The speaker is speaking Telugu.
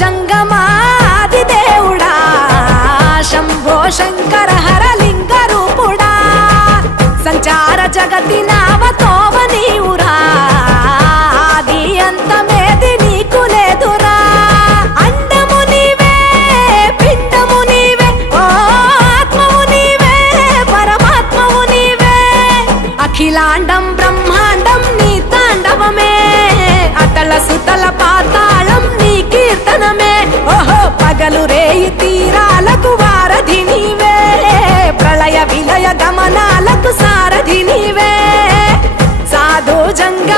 జంగమాది దేవుడా శంభో శంకర హరలింగ రూపుడా సంచార జగతి నావతోవ నీవురా ఆది అంతమేది నీకు లేదురా అండము నీవే పిండము నీవే ఓ ఆత్మవు నీవే పరమాత్మవు నీవే అఖిలాండం బ్రహ్మాండం నీ తాండవమే అతల సుతల పాతాళం నీ కీర్తనమే ఓహో పగలు రేయి తీరాలకు వారధి నీవే ప్రళయ విలయ గమనాలకు సారథి నీవే సాధు జంగ